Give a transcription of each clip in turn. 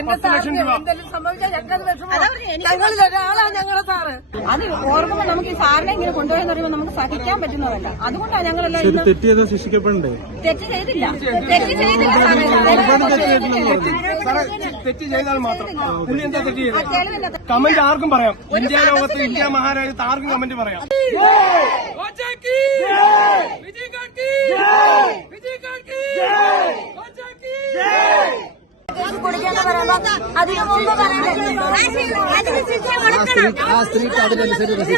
എന്റെ സാറിന് എന്തെങ്കിലും സംഭവിച്ചാൽ വിഷമം ഞങ്ങളിൽ ഒരാളാണ് ഞങ്ങളുടെ സാറ്. അത് ഓർക്കുമ്പോൾ നമുക്ക് ഈ സാറിനെ ഇങ്ങനെ കൊണ്ടുപോയെന്ന് പറയുമ്പോൾ നമുക്ക് സഹിക്കാൻ പറ്റുന്നതല്ല. അതുകൊണ്ടാണ് ഞങ്ങളെല്ലാം തെറ്റ് ചെയ്താൽ ശിക്ഷിക്കപ്പെടണ്ടേ? തെറ്റ് ചെയ്തില്ല. തെറ്റ് ചെയ്തില്ല തെറ്റ് ചെയ്താൽ മാത്രം. പുള്ളി എന്താ തെറ്റ് ചെയ്തത്? കമന്റ് ആർക്കും പറയാം. ഇന്ത്യ ലോകത്ത് ഇന്ത്യ മഹാരാജ്യത്ത് ആർക്കും കമന്റ് പറയാം. കുടിക്കാന്ന് പറയുമ്പോ അതിനു ആ സ്ത്രീക്ക് അതിനനുസരിച്ച്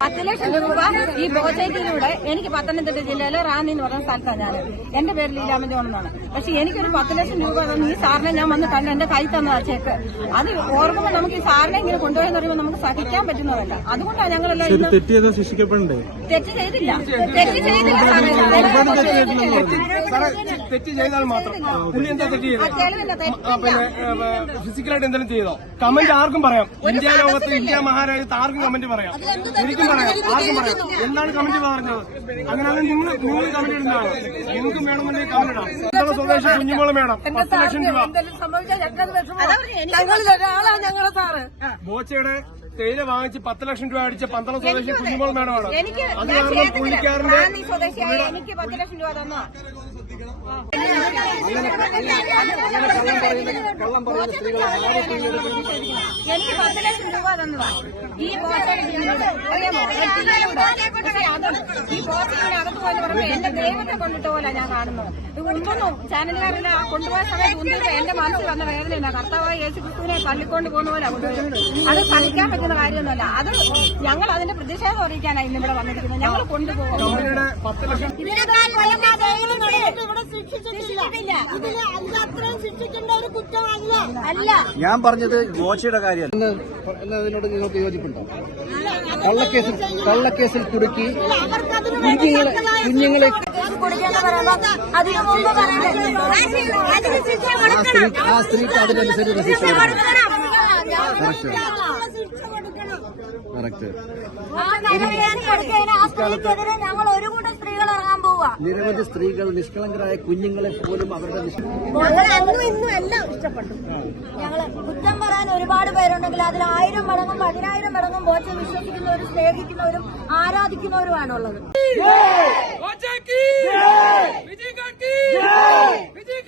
പത്ത് ലക്ഷം രൂപ ഈ ബോച്ചേറ്റിലൂടെ എനിക്ക് പത്തനംതിട്ട ജില്ലയിലെ റാന്നി എന്ന് പറഞ്ഞ സ്ഥലത്താണ് ഞാൻ എന്റെ പേര് ലീലാമ ജോൺ പക്ഷെ എനിക്കൊരു പത്ത് ലക്ഷം രൂപ തന്നു ഈ സാറിനെ ഞാൻ വന്ന് കണ്ട് എന്റെ കൈ തന്ന ചെക്ക് അത് ഓർക്കുമ്പോൾ നമുക്ക് ഈ സാറിനെ ഇങ്ങനെ കൊണ്ടുപോയെന്ന് പറയുമ്പോൾ നമുക്ക് സഹിക്കാൻ പറ്റുന്നതല്ല. അതുകൊണ്ടാണ് ഞങ്ങളെല്ലാം തെറ്റ് ചെയ്തില്ല. തെറ്റ് ചെയ്തില്ല. തെറ്റ് ചെയ്താൽ മാത്രം. പുള്ളി എന്താ തെറ്റ് ചെയ്തത്? ഫിസിക്കലായിട്ട് എന്തെങ്കിലും ചെയ്തോ? കമന്റ് ആർക്കും പറയാം. ഇന്ത്യ ലോകത്ത് ഇന്ത്യ മഹാരാജ്യത്ത് ആർക്കും കമന്റ് പറയാം. എനിക്കും പറയാം. ആർക്കും പറയാം. എന്താണ് കമന്റ് പറഞ്ഞത്? അങ്ങനെയാണെങ്കിൽ നിങ്ങൾ നിങ്ങൾ കമന്റ് ഇടുന്നതാണ്. നിങ്ങൾക്കും വേണമെന്നുണ്ടെങ്കിൽ കമന്റ് ഇടാം. സ്വദേശി കുഞ്ഞുമോൾ വേണം പത്ത് ലക്ഷം രൂപ. ഞങ്ങളിൽ ഒരാളാണ് ഞങ്ങളുടെ സാറ്. ബോച്ചയുടെ തേയില വാങ്ങിച്ച് പത്ത് ലക്ഷം രൂപ അടിച്ച പന്തളം സ്വദേശി കുഞ്ഞുമോൾ മേഡമാണ്. എനിക്ക് അത് കാരണം പുള്ളിക്കാരന്റെ എനിക്ക് പത്ത് ലക്ഷം രൂപ തന്നോ? എനിക്ക് പത്ത് ലക്ഷം രൂപ തന്നതാ ഈ അത് ഈ ബോട്ടിലൂടെ അകത്ത് പോയെന്ന് പറയുമ്പോ എന്റെ ദൈവത്തെ കൊണ്ടിട്ട് പോലെ ഞാൻ കാണുന്നത്. ഉണ്ടൊന്നും? ചാനലുകാരെല്ലാം കൊണ്ടുപോയ സമയത്ത് ഉണ്ടിട്ട് എന്റെ മനസ്സിൽ വന്ന വേദനയില്ല കർത്താവായ യേശു ക്രിസ്തുവിനെ തള്ളിക്കൊണ്ട് പോകുന്ന പോലെ കൊണ്ടുപോയത്. അത് സഹിക്കാൻ പറ്റുന്ന കാര്യമൊന്നുമല്ല. അത് ഞങ്ങൾ അതിന്റെ പ്രതിഷേധം അറിയിക്കാനാണ് ഇന്നിവിടെ വന്നിരിക്കുന്നത്. ഞങ്ങൾ കൊണ്ടുപോകും. ഇവിടെ ശിക്ഷിച്ചിട്ടില്ല. ശിക്ഷിക്കേണ്ട ഒരു കുറ്റമല്ല അല്ല. ഞാൻ പറഞ്ഞത് ബോച്ചയുടെ കാര്യം എന്നതിനോട് നിങ്ങൾക്ക് യോജിപ്പുണ്ടോ? കള്ളക്കേസിൽ കള്ളക്കേസിൽ കുടുക്കി കുഞ്ഞുങ്ങളെ കുഞ്ഞുങ്ങളെ ആ സ്ത്രീ ആ സ്ത്രീക്ക് അതിനനുസരിച്ച് ശിക്ഷ കൊടുക്കണം. കൊടുക്കണം. നിരവധി സ്ത്രീകൾ നിഷ്കളങ്കരായ കുഞ്ഞുങ്ങളെ പോലും അവരുടെ ഞങ്ങൾ അന്നും ഇന്നും എല്ലാം ഇഷ്ടപ്പെട്ടു. ഞങ്ങൾ കുറ്റം പറയാൻ ഒരുപാട് പേരുണ്ടെങ്കിൽ അതിൽ ആയിരം മടങ്ങും പതിനായിരം മടങ്ങും ബോച്ചെ വിശ്വസിക്കുന്നവരും സ്നേഹിക്കുന്നവരും ആരാധിക്കുന്നവരുമാണുള്ളത്. വിജയ്